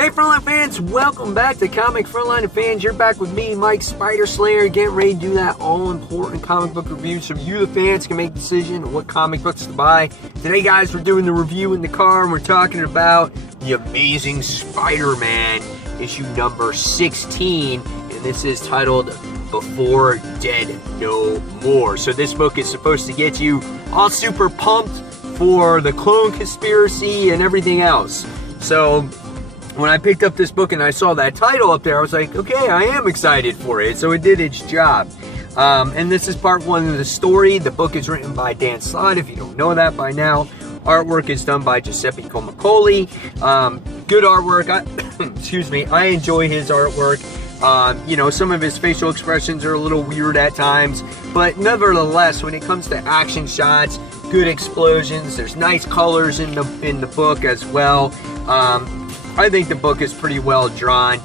Hey Frontline fans, welcome back to Comic Frontline Fans. You're back with me, Mike SPIDER-SLAYER, getting ready to do that all-important comic book review so you, the fans, can make a decision on what comic books to buy. Today, guys, we're doing the review in the car, and we're talking about The Amazing Spider-Man, issue number 16, and this is titled Before Dead No More. So this book is supposed to get you all super pumped for the clone conspiracy and everything else. So when I picked up this book and I saw that title up there, I was like, okay, I am excited for it. So it did its job. And this is part one of the story. The book is written by Dan Slott, if you don't know that by now. Artwork is done by Giuseppe Comicoli. Good artwork. Excuse me. I enjoy his artwork. You know, some of his facial expressions are a little weird at times. But nevertheless, when it comes to action shots, good explosions, there's nice colors in the book as well. I think the book is pretty well drawn.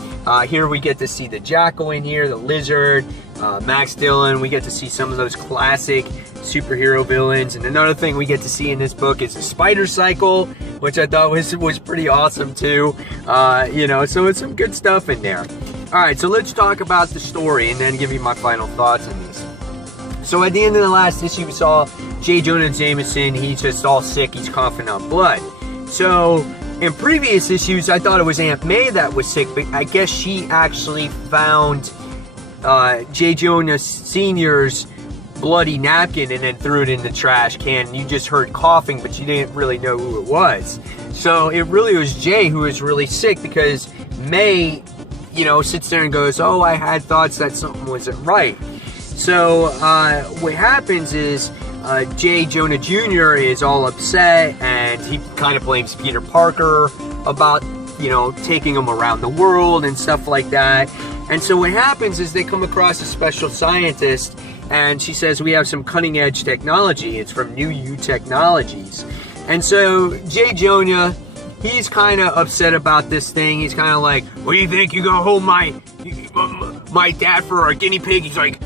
Here we get to see the Jackal in here, the Lizard, Max Dillon. We get to see some of those classic superhero villains. And another thing we get to see in this book is the Spider Cycle, which I thought was pretty awesome too. You know, so it's some good stuff in there. Alright, so let's talk about the story and then give you my final thoughts on these. So at the end of the last issue, we saw J. Jonah Jameson. He's just all sick. He's coughing up blood. So in previous issues, I thought it was Aunt May that was sick, but I guess she actually found J. Jonah Sr.'s bloody napkin and then threw it in the trash can. You just heard coughing, but you didn't really know who it was. So it really was Jay who was really sick, because May, you know, sits there and goes, oh, I had thoughts that something wasn't right. So what happens is J. Jonah Jr. is all upset, and he kind of blames Peter Parker about, you know, taking him around the world and stuff like that. And so what happens is they come across a special scientist, and she says, we have some cutting edge technology. It's from New U Technologies. And so J. Jonah, he's kind of upset about this thing. He's kind of like, what do you think? You gonna hold my dad for a guinea pig? He's like,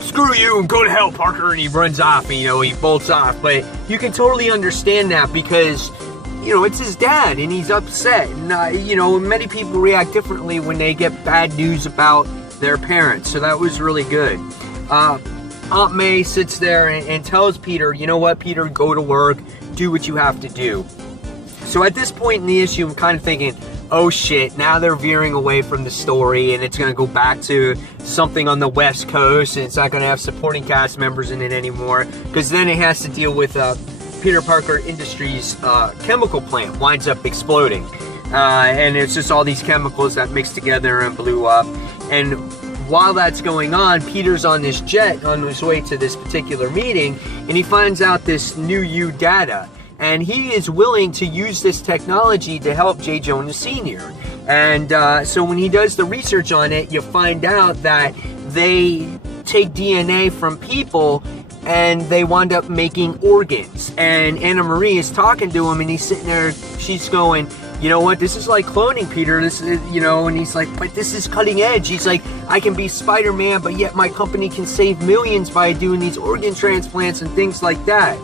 screw you and go to hell, Parker. And he runs off, and, you know, he bolts off. But you can totally understand that, because, you know, it's his dad and he's upset. And, you know, many people react differently when they get bad news about their parents. So that was really good. Aunt May sits there and tells Peter, you know what, Peter, go to work, do what you have to do. So at this point in the issue, I'm kind of thinking, oh shit, now they're veering away from the story, and it's going to go back to something on the West Coast, and it's not going to have supporting cast members in it anymore, because then it has to deal with Peter Parker Industries' chemical plant winds up exploding. And it's just all these chemicals that mixed together and blew up. And while that's going on, Peter's on this jet on his way to this particular meeting, and he finds out this New U data. And he is willing to use this technology to help J. Jonah Sr. And so when he does the research on it, you find out that they take DNA from people and they wind up making organs. And Anna Marie is talking to him, and he's sitting there, she's going, you know what, this is like cloning, Peter. This is, you know, and he's like, but this is cutting edge. He's like, I can be Spider-Man, but yet my company can save millions by doing these organ transplants and things like that.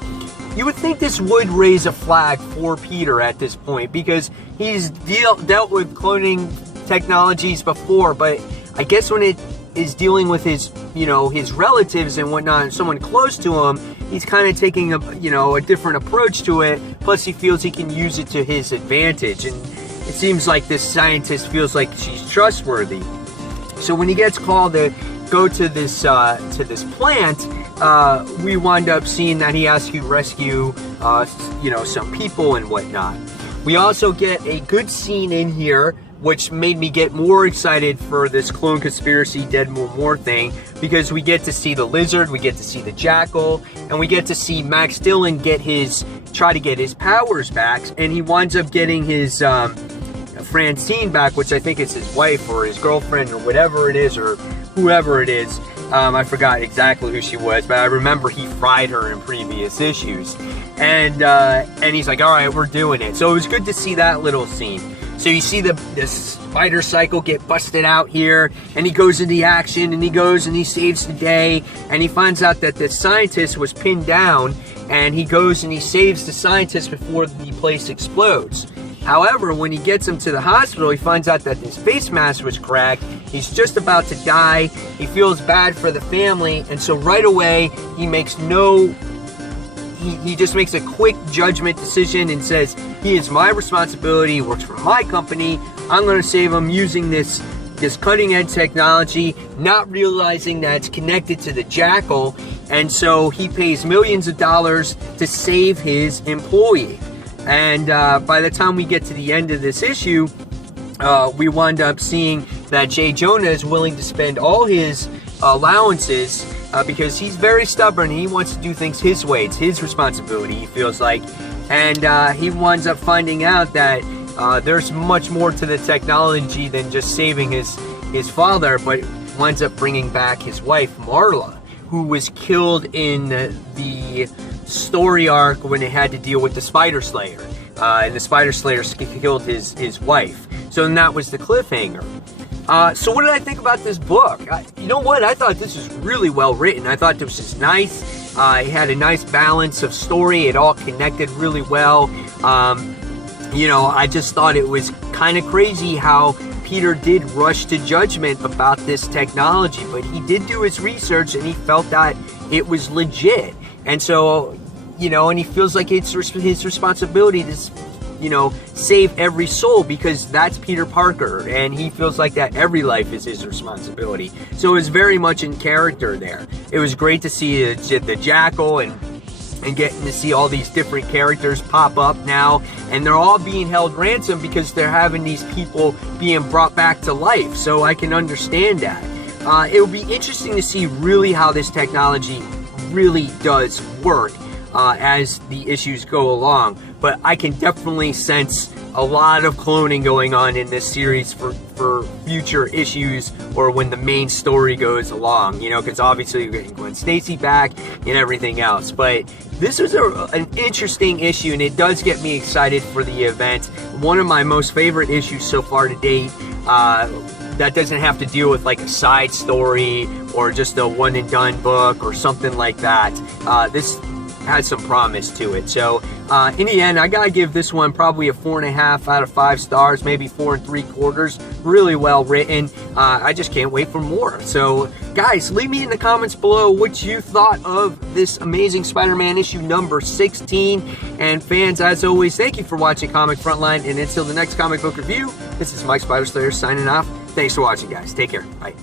You would think this would raise a flag for Peter at this point, because he's dealt with cloning technologies before, but I guess when it is dealing with his, you know, his relatives and whatnot, someone close to him, he's kind of taking a, you know, a different approach to it. Plus he feels he can use it to his advantage, and it seems like this scientist feels like she's trustworthy. So when he gets called to go to this plant, we wind up seeing that he has to rescue, you know, some people and whatnot. We also get a good scene in here, which made me get more excited for this clone conspiracy Dead No More thing, because we get to see the Lizard, we get to see the Jackal, and we get to see Max Dillon try to get his powers back, and he winds up getting his Francine back, which I think is his wife or his girlfriend or whatever it is, or whoever it is. I forgot exactly who she was, but I remember he fried her in previous issues. And he's like, all right, we're doing it. So it was good to see that little scene. So you see the Spider Cycle get busted out here, and he goes into action, and he goes and he saves the day, and he finds out that the scientist was pinned down, and he goes and he saves the scientist before the place explodes. However, when he gets him to the hospital, he finds out that his face mask was cracked. He's just about to die. He feels bad for the family, and so right away, he makes he just makes a quick judgment decision and says, he is my responsibility, he works for my company, I'm going to save him using this cutting edge technology, not realizing that it's connected to the Jackal, and so he pays millions of dollars to save his employee. And by the time we get to the end of this issue, we wind up seeing that Jay Jonah is willing to spend all his allowances because he's very stubborn. He wants to do things his way. It's his responsibility, he feels like. And he winds up finding out that there's much more to the technology than just saving his father, but winds up bringing back his wife, Marla, who was killed in the story arc when they had to deal with the Spider-Slayer. And the Spider-Slayer killed his wife. So then that was the cliffhanger. So what did I think about this book? You know what? I thought this was really well written. I thought this was nice. It had a nice balance of story. It all connected really well. You know, I just thought it was kind of crazy how Peter did rush to judgment about this technology, but he did do his research and he felt that it was legit. And so, you know, and he feels like it's his responsibility to, you know, save every soul because that's Peter Parker, and he feels like that every life is his responsibility. So it was very much in character there. It was great to see the Jackal and getting to see all these different characters pop up now, and they're all being held ransom because they're having these people being brought back to life. So I can understand that. It will be interesting to see really how this technology really does work as the issues go along, but I can definitely sense a lot of cloning going on in this series for future issues or when the main story goes along, you know, because obviously you're getting Gwen Stacy back and everything else. But this was an interesting issue, and it does get me excited for the event. One of my most favorite issues so far to date, that doesn't have to deal with like a side story or just a one and done book or something like that. This has some promise to it. So in the end, I gotta give this one probably a 4.5 out of 5 stars, maybe 4 3/4. Really well written. I just can't wait for more. So guys, leave me in the comments below what you thought of this amazing Spider-Man issue number 16. And fans, as always, thank you for watching Comic Frontline, and until the next comic book review, this is Mike SPIDER-SLAYER signing off. Thanks for watching, guys. Take care. Bye.